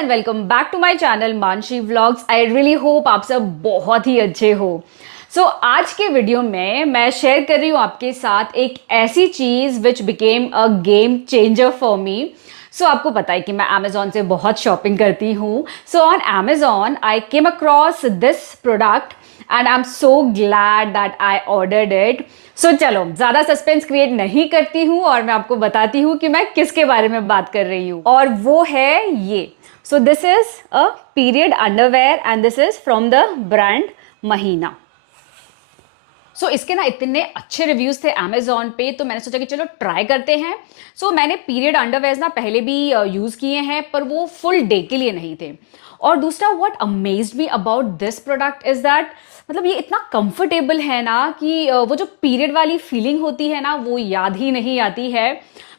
And welcome back to my channel Manshi vlogs. I really hope आप सब बहुत ही अच्छे हो। आज के वीडियो में मैं शेयर कर रही हूँ आपके साथ एक ऐसी चीज़ which became a game changer for me. आपको पता है कि मैं अमेजोन से बहुत शॉपिंग करती हूँ। On Amazon I came across this product and I am so glad that I ordered it. चलो ज़्यादा सस्पेंस क्रिएट नहीं करती हूँ और मैं आपको बताती हूँ कि मैं किसके बारे में बात कर रही हूँ, और वो है ये। This is a period underwear and this is from the brand महीना। इसके ना इतने अच्छे रिव्यूज थे अमेजोन पे, तो मैंने सोचा कि चलो ट्राई करते हैं। मैंने पीरियड अंडरवेयर ना पहले भी यूज किए हैं, पर वो फुल डे के लिए नहीं थे। और दूसरा, what amazed me about this product is that मतलब ये इतना कंफर्टेबल है ना कि वो जो पीरियड वाली फीलिंग होती है ना वो याद ही नहीं आती है,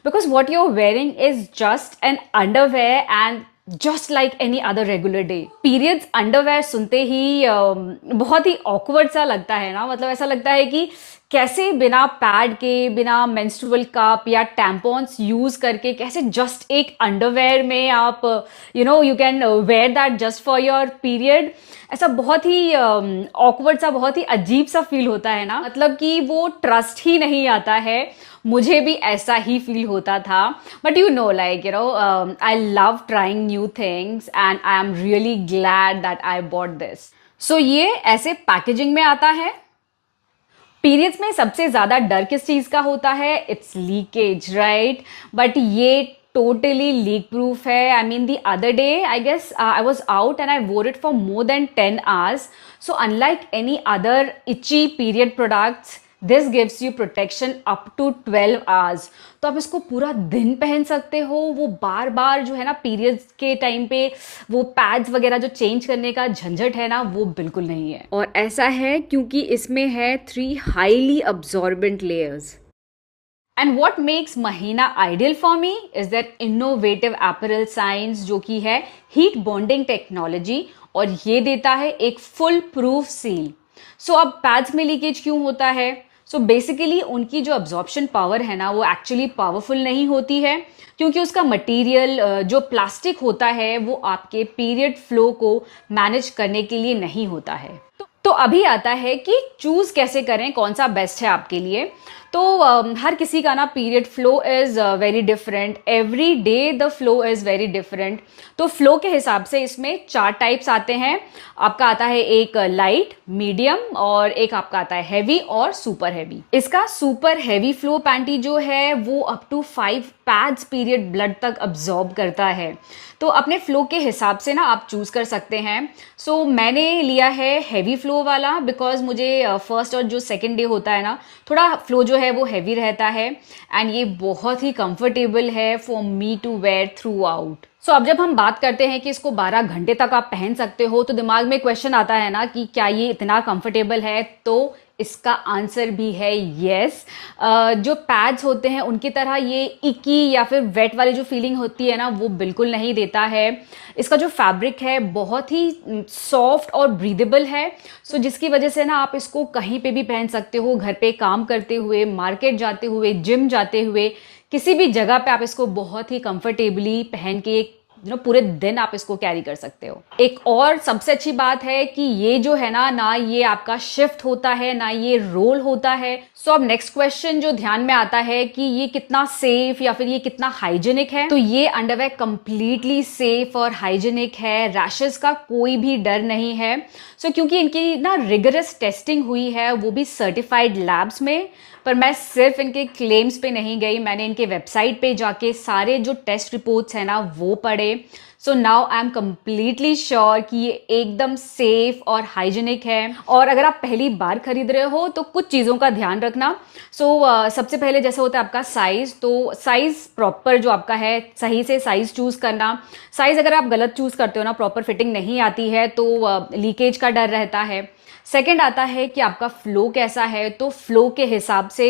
because what you are wearing is just an underwear and just like any other regular day. Periods underwear सुनते ही बहुत ही ऑकवर्ड सा लगता है ना, मतलब ऐसा लगता है कि कैसे बिना पैड के, बिना मेंस्ट्रुअल कप या टैम्पॉन्स यूज करके कैसे जस्ट एक अंडरवेयर में आप you can wear that just for your period. ऐसा बहुत ही ऑकवर्ड सा, बहुत ही अजीब सा फील होता है ना, मतलब कि वो ट्रस्ट ही नहीं आता है। मुझे भी ऐसा ही फील होता था, but like I love trying new things and I am really glad that I bought this. ये ऐसे पैकेजिंग में आता है। पीरियड्स में सबसे ज्यादा डर किस चीज का होता है? It's leakage, right? बट ये टोटली लीक प्रूफ है। I mean the other day I guess I was out and I wore it for more than 10 hours. Unlike any other itchy period products, this gives you protection up to 12 hours. तो आप इसको पूरा दिन पहन सकते हो। वो बार बार जो है ना पीरियड्स के टाइम पे वो पैड्स वगैरह जो चेंज करने का झंझट है ना, वो बिल्कुल नहीं है। और ऐसा है क्योंकि इसमें है 3 highly absorbent layers. And what makes Mahina ideal for me is that innovative apparel science, जो कि है हीट बॉन्डिंग टेक्नोलॉजी, और ये देता है एक फुल प्रूफ सील। अब पैड्स में लीकेज क्यों होता है? बेसिकली उनकी जो अब्जॉर्प्शन पावर है ना वो एक्चुअली पावरफुल नहीं होती है, क्योंकि उसका मटेरियल जो प्लास्टिक होता है वो आपके पीरियड फ्लो को मैनेज करने के लिए नहीं होता है। तो अभी आता है कि चूज कैसे करें, कौन सा बेस्ट है आपके लिए। हर किसी का ना period flow is very different, every day the flow is very different. तो फ्लो के हिसाब से इसमें 4 टाइप्स आते हैं। आपका आता है एक लाइट, मीडियम, और एक आपका आता है हैवी और सुपर हैवी। इसका सुपर हैवी फ्लो पैंटी जो है वो up to 5 pads period blood तक अब्जॉर्ब करता है। तो अपने फ्लो के हिसाब से ना आप चूज कर सकते हैं। मैंने लिया है हैवी फ्लो वाला, बिकॉज मुझे फर्स्ट और जो सेकंड डे होता है ना थोड़ा फ्लो जो है वो हैवी रहता है, एंड ये बहुत ही कंफर्टेबल है for me to wear throughout. अब जब हम बात करते हैं कि इसको 12 घंटे तक आप पहन सकते हो, तो दिमाग में क्वेश्चन आता है ना कि क्या ये इतना कंफर्टेबल है? तो इसका आंसर भी है यस। जो पैड्स होते हैं उनकी तरह ये इकी या फिर वेट वाली जो फीलिंग होती है ना वो बिल्कुल नहीं देता है। इसका जो फैब्रिक है बहुत ही सॉफ्ट और ब्रीदेबल है, जिसकी वजह से ना आप इसको कहीं पे भी पहन सकते हो, घर पे काम करते हुए, मार्केट जाते हुए, जिम जाते हुए, किसी भी जगह पे आप इसको बहुत ही कंफर्टेबली पहन के पूरे दिन आप इसको कैरी कर सकते हो। एक और सबसे अच्छी बात है कि ये जो है ना ये आपका शिफ्ट होता है, ना ये रोल होता है। अब नेक्स्ट क्वेश्चन जो ध्यान में आता है कि ये कितना सेफ या फिर ये कितना हाइजेनिक है, तो ये अंडरवेयर कंप्लीटली सेफ और हाइजेनिक है। रैशेस का कोई भी डर नहीं है। क्योंकि इनकी ना रिगरस टेस्टिंग हुई है, वो भी सर्टिफाइड लैब्स में। पर मैं सिर्फ इनके क्लेम्स पे नहीं गई, मैंने इनके वेबसाइट पे जाके सारे जो टेस्ट रिपोर्ट्स हैं ना वो पढ़े। Now I am completely sure कि ये एकदम सेफ और हाइजेनिक है। और अगर आप पहली बार खरीद रहे हो तो कुछ चीज़ों का ध्यान रखना। सबसे पहले जैसे होता है आपका साइज़, तो साइज़ प्रॉपर जो आपका है सही से साइज़ चूज़ करना। साइज़ अगर आप गलत चूज़ करते हो ना, प्रॉपर फिटिंग नहीं आती है, तो लीकेज का डर रहता है। सेकेंड आता है कि आपका फ्लो कैसा है, तो फ्लो के हिसाब से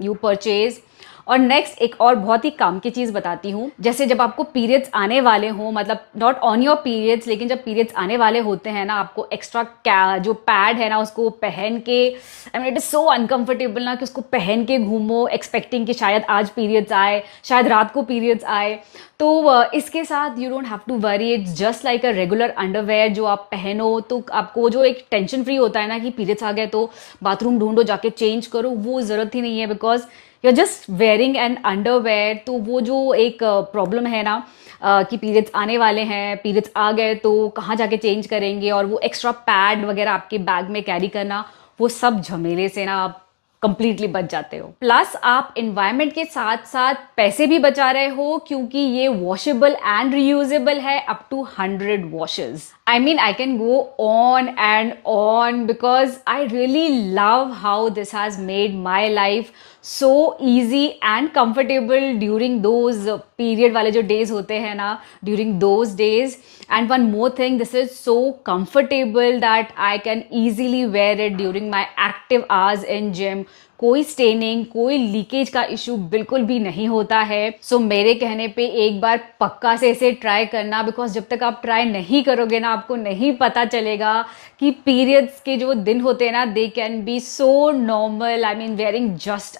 यू परचेज। और नेक्स्ट एक और बहुत ही काम की चीज़ बताती हूँ, जैसे जब आपको पीरियड्स आने वाले हों, मतलब नॉट ऑन योर पीरियड्स, लेकिन जब पीरियड्स आने वाले होते हैं ना, आपको एक्स्ट्रा जो पैड है ना उसको पहन के, I mean it is so uncomfortable ना कि उसको पहन के घूमो एक्सपेक्टिंग कि शायद आज पीरियड्स आए, शायद रात को पीरियड्स आए। तो इसके साथ you don't have to worry, it's just like a regular underwear जो आप पहनो। तो आपको जो एक टेंशन फ्री होता है ना कि पीरियड्स आ गए तो बाथरूम ढूंढो, जाके चेंज करो, वो ज़रूरत ही नहीं है, because you are just wearing an underwear. तो वो जो एक प्रॉब्लम है ना कि पीरियड्स आने वाले हैं, पीरियड्स आ गए तो कहाँ जाके चेंज करेंगे, और वो एक्स्ट्रा पैड वगैरह आपके बैग में कैरी करना, वो सब झमेले से ना आप कंप्लीटली बच जाते हो। प्लस आप इन्वायरमेंट के साथ साथ पैसे भी बचा रहे हो, क्योंकि ये वॉशेबल एंड रियूजेबल है up to 100 washes. I mean, I can go on and on because I really love how this has made my life so easy and comfortable during those period वाले जो days होते हैं ना, during those days. And one more thing, this is so comfortable that I can easily wear it during my active hours in gym. कोई staining, कोई leakage का issue बिल्कुल भी नहीं होता है। सो मेरे कहने पे एक बार पक्का से इसे ट्राई करना, बिकॉज जब तक आप ट्राई नहीं करोगे ना, आपको नहीं पता चलेगा कि पीरियड्स के जो दिन होते हैं ना, they can be so normal. I mean wearing just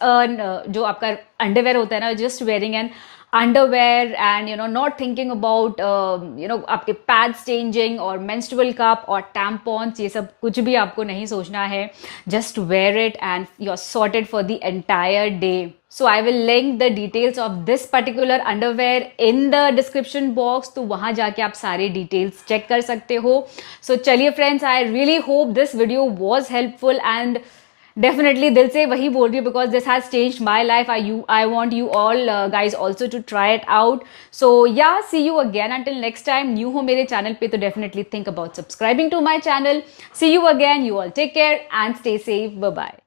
जो आपका अंडरवेयर होता है ना, just wearing N underwear and not thinking about आपके pads changing और menstrual cup और tampons, ये सब कुछ भी आपको नहीं सोचना है। just wear it and you're sorted for the entire day. So I will link the details of this particular underwear in the description box, तो वहाँ जाके आप सारे details check कर सकते हो। So चलिए friends, I really hope this video was helpful and definitely दिल से वही बोल रही हूँ, because this has changed my life. I want you all guys also to try it out. So yeah see you again until next time. New हो मेरे channel पे तो definitely think about subscribing to my channel. See you again, you all take care and stay safe, bye bye.